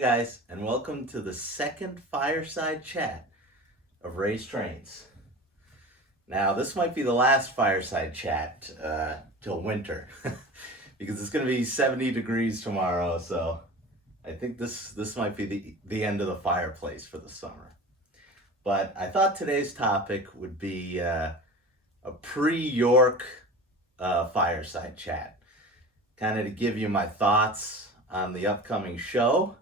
guys, and welcome to the second fireside chat of Ray's Trains. Now, this might be the last fireside chat till winter because it's going to be 70 degrees tomorrow, so I think this might be the end of the fireplace for the summer. But I thought today's topic would be a pre-York fireside chat, kind of to give you my thoughts on the upcoming show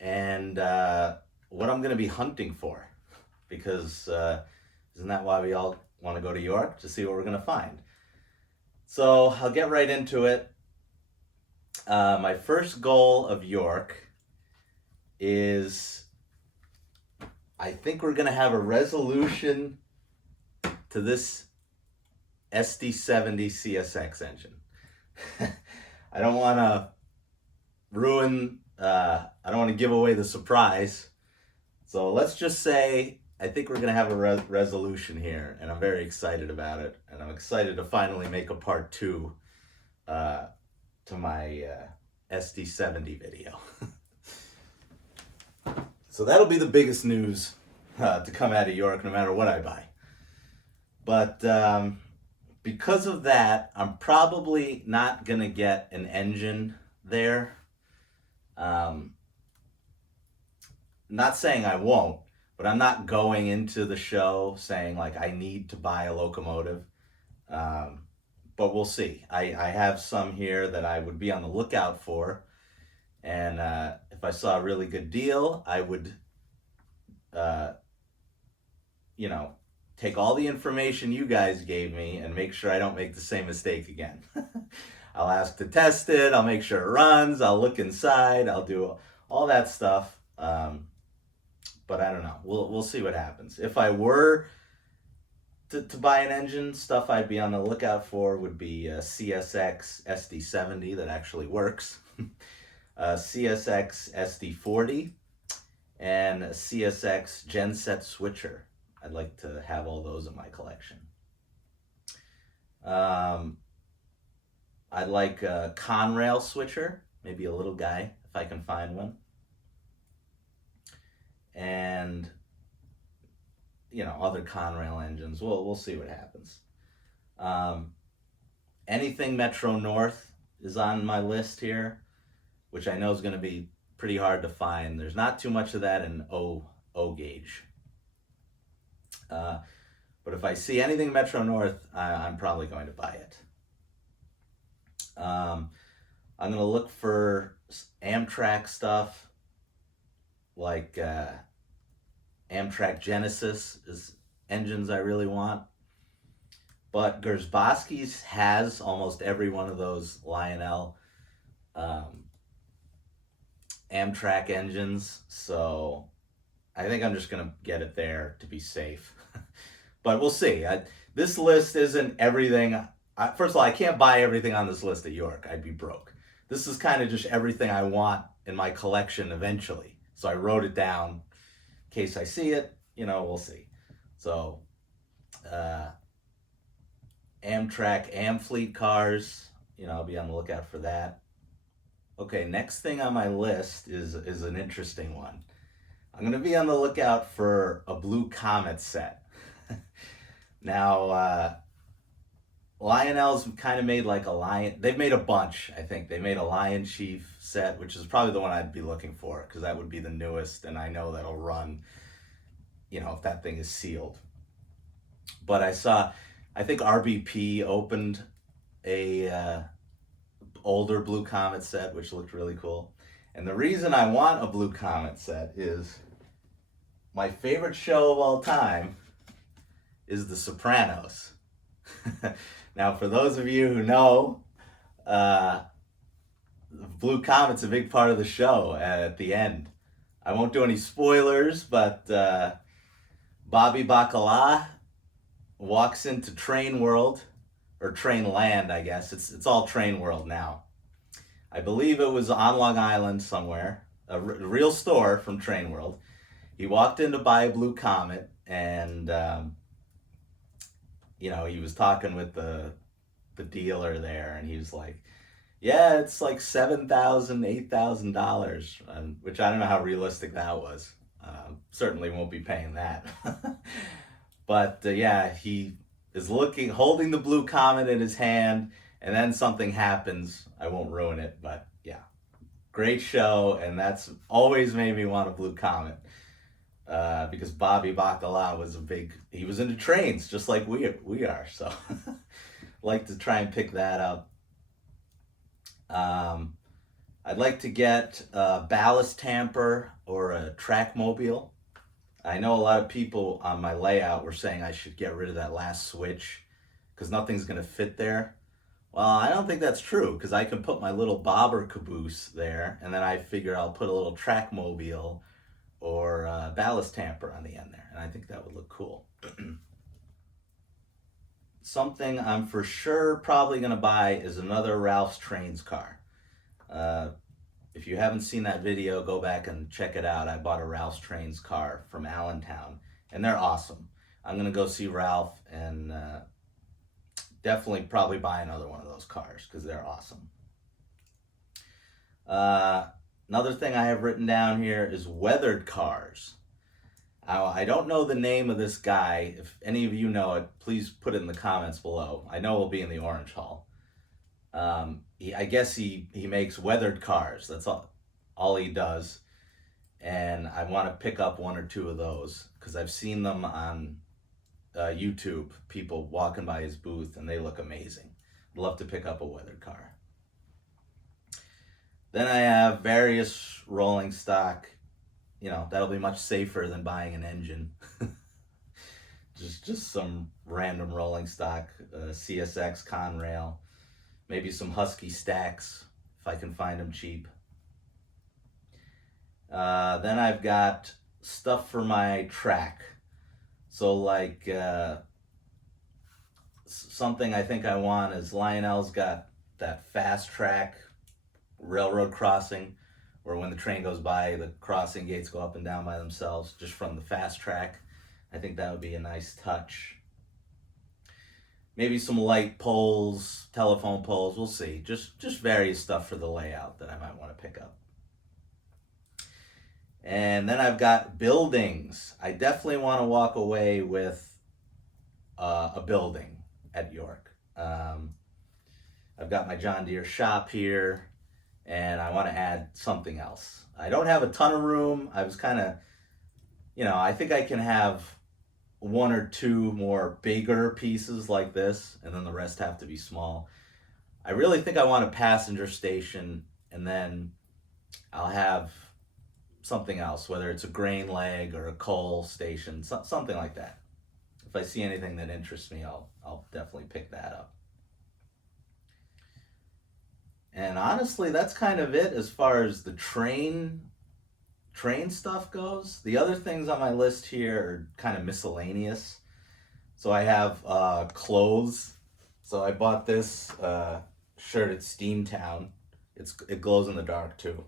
and what I'm going to be hunting for, because isn't that why we all want to go to York, to see what we're going to find? So I'll get right into it. My first goal of York is, I think we're going to have a resolution to this SD70 CSX engine. I don't want to I don't want to give away the surprise. So let's just say I think we're going to have a resolution here, and I'm very excited about it. And I'm excited to finally make a part 2 to my SD70 video. So that'll be the biggest news to come out of York, no matter what I buy. But because of that, I'm probably not going to get an engine there. Not saying I won't, but I'm not going into the show saying like I need to buy a locomotive. But we'll see. I have some here that I would be on the lookout for, and if I saw a really good deal, I would, take all the information you guys gave me and make sure I don't make the same mistake again. I'll ask to test it. I'll make sure it runs. I'll look inside. I'll do all that stuff. But I don't know. We'll see what happens. If I were to buy an engine, stuff I'd be on the lookout for would be a CSX SD70 that actually works, a CSX SD40, and a CSX genset switcher. I'd like to have all those in my collection. I'd like a Conrail switcher, maybe a little guy if I can find one. And other Conrail engines. We'll see what happens. Anything Metro North is on my list here, which I know is going to be pretty hard to find. There's not too much of that in O gauge. But if I see anything Metro North, I'm probably going to buy it. I'm going to look for Amtrak stuff, like Amtrak Genesis is engines I really want. But Gersbowski's has almost every one of those Lionel Amtrak engines, so I think I'm just going to get it there to be safe. But we'll see. This list isn't everything. First of all, I can't buy everything on this list at York. I'd be broke. This is kind of just everything I want in my collection eventually. So I wrote it down in case I see it. We'll see. So Amtrak Amfleet cars, I'll be on the lookout for that. Okay, next thing on my list is an interesting one. I'm going to be on the lookout for a blue Comet set. Now, Lionel's kind of made like a Lion. They've made a bunch, I think. They made a Lion Chief set, which is probably the one I'd be looking for, because that would be the newest, and I know that'll run, if that thing is sealed. But I think RBP opened a older blue Comet set, which looked really cool. And the reason I want a blue Comet set is my favorite show of all time is The Sopranos. Now, for those of you who know, Blue Comet's a big part of the show at the end. I won't do any spoilers, but Bobby Bacala walks into Train World, or Train Land, I guess. It's all Train World now. I believe it was on Long Island somewhere, a real store from Train World. He walked in to buy a blue Comet, and he was talking with the dealer there, and he was like, Yeah, it's like $7,000, $8,000, which I don't know how realistic that was. Certainly won't be paying that. But yeah, he is holding the blue comet in his hand, and then something happens. I won't ruin it, but yeah, great show, and that's always made me want a blue comet. Because Bobby Bacala he was into trains just like we are. So like to try and pick that up. Um, I'd like to get a ballast tamper or a track mobile. I know a lot of people on my layout were saying I should get rid of that last switch because nothing's going to fit there. Well, I don't think that's true because I can put my little bobber caboose there, and then I figure I'll put a little track mobile or ballast tamper on the end there, and I think that would look cool. Something I'm for sure probably going to buy is another Ralph's Trains car. Uh, if you haven't seen that video, go back and check it out. I bought a Ralph's Trains car from Allentown, and they're awesome. I'm going to go see Ralph and definitely probably buy another one of those cars because they're awesome. Another thing I have written down here is weathered cars. I don't know the name of this guy. If any of you know it, please put it in the comments below. I know it'll be in the Orange Hall. I guess he makes weathered cars. That's all he does. And I want to pick up one or two of those because I've seen them on YouTube, people walking by his booth, and they look amazing. I'd love to pick up a weathered car. Then I have various rolling stock. You know, that'll be much safer than buying an engine. just some random rolling stock, CSX Conrail, maybe some Husky stacks if I can find them cheap. Then I've got stuff for my track. So like something I think I want is Lionel's got that fast track railroad crossing where when the train goes by, the crossing gates go up and down by themselves just from the fast track. I think that would be a nice touch. Maybe some light poles, telephone poles, we'll see. Just various stuff for the layout that I might want to pick up. And then I've got buildings. I definitely want to walk away with a building at York. I've got my John Deere shop here, and I want to add something else. I don't have a ton of room. I was kind of, I think I can have one or two more bigger pieces like this, and then the rest have to be small. I really think I want a passenger station, and then I'll have something else, whether it's a grain leg or a coal station, something like that. If I see anything that interests me, I'll definitely pick that up. And honestly, that's kind of it as far as the train stuff goes. The other things on my list here are kind of miscellaneous. So I have clothes. So I bought this shirt at Steamtown. It glows in the dark too.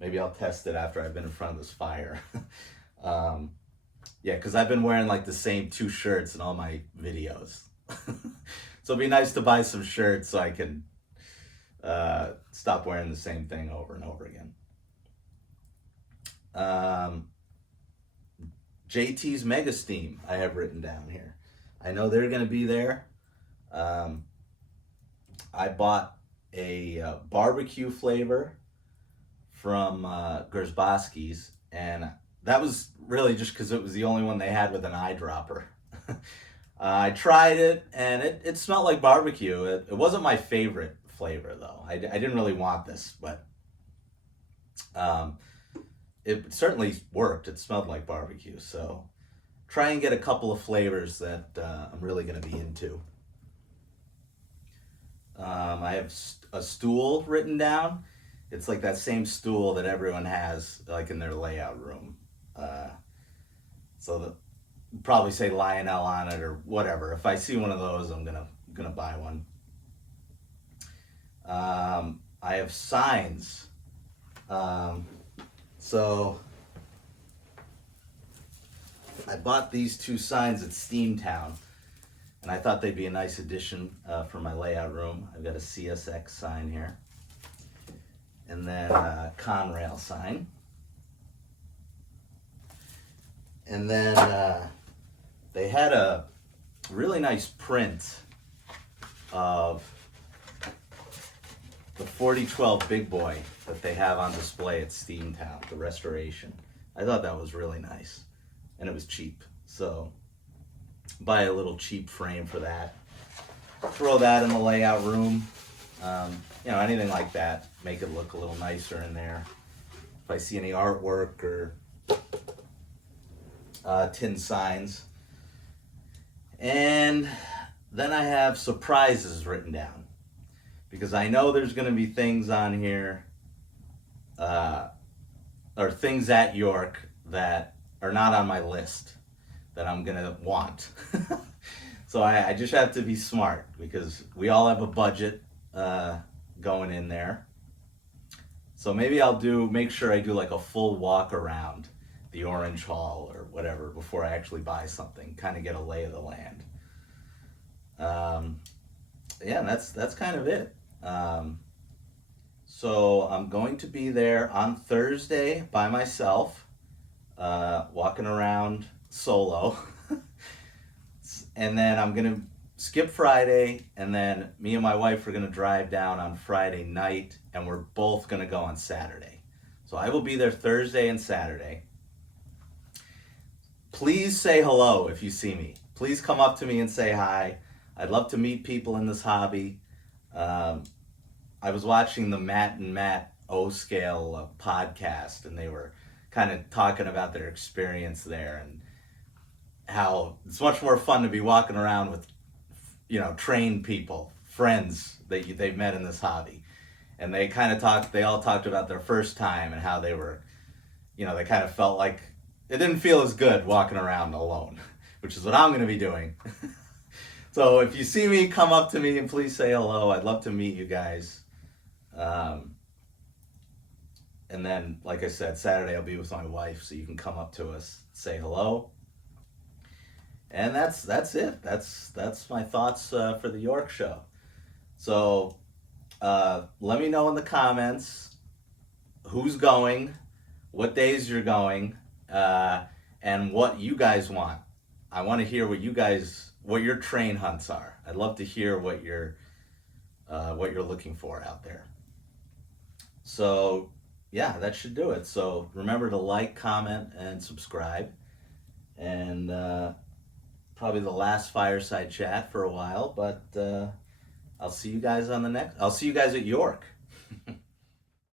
Maybe I'll test it after I've been in front of this fire. Yeah, because I've been wearing like the same two shirts in all my videos. So it'd be nice to buy some shirts so I can stop wearing the same thing over and over again. JT's Mega Steam I have written down here. I know they're going to be there. I bought a barbecue flavor from Gersbowski's, and that was really just because it was the only one they had with an eyedropper. I tried it, and it smelled like barbecue. It wasn't my favorite flavor, though. I didn't really want this, but it certainly worked. It smelled like barbecue, so try and get a couple of flavors that I'm really going to be into. I have a stool written down. It's like that same stool that everyone has like in their layout room. So probably say Lionel on it or whatever. If I see one of those, I'm gonna buy one. I have signs. So I bought these two signs at Steamtown, and I thought they'd be a nice addition for my layout room. I've got a CSX sign here. and then Conrail sign. And then they had a really nice print of the 4012 Big Boy that they have on display at Steamtown, the restoration. I thought that was really nice, and it was cheap. So buy a little cheap frame for that. Throw that in the layout room. Anything like that, make it look a little nicer in there. If I see any artwork or tin signs. And then I have surprises written down, because I know there's going to be things on here, or things at York that are not on my list that I'm going to want. So I just have to be smart, because we all have a budget going in there. So maybe make sure I do like a full walk around the Orange Hall or whatever before I actually buy something, kind of get a lay of the land. That's kind of it. So I'm going to be there on Thursday by myself, walking around solo. And then I'm going to skip Friday, and then me and my wife are going to drive down on Friday night, and we're both going to go on Saturday. So I will be there Thursday and Saturday. Please say hello if you see me. Please come up to me and say hi. I'd love to meet people in this hobby. I was watching the Matt and Matt O-Scale podcast, and they were kind of talking about their experience there and how it's much more fun to be walking around with, trained people, friends that they've met in this hobby. And they all talked about their first time and how they were, they kind of felt like it didn't feel as good walking around alone, which is what I'm going to be doing. So if you see me, come up to me and please say hello. I'd love to meet you guys. And then, like I said, Saturday I'll be with my wife, so you can come up to us, say hello. And that's it. That's my thoughts for the York show. So let me know in the comments who's going, what days you're going, and what you guys want. I want to hear what your train hunts are. I'd love to hear what you're looking for out there. So yeah, that should do it. So remember to like, comment, and subscribe. And probably the last fireside chat for a while, but I'll see you guys at York.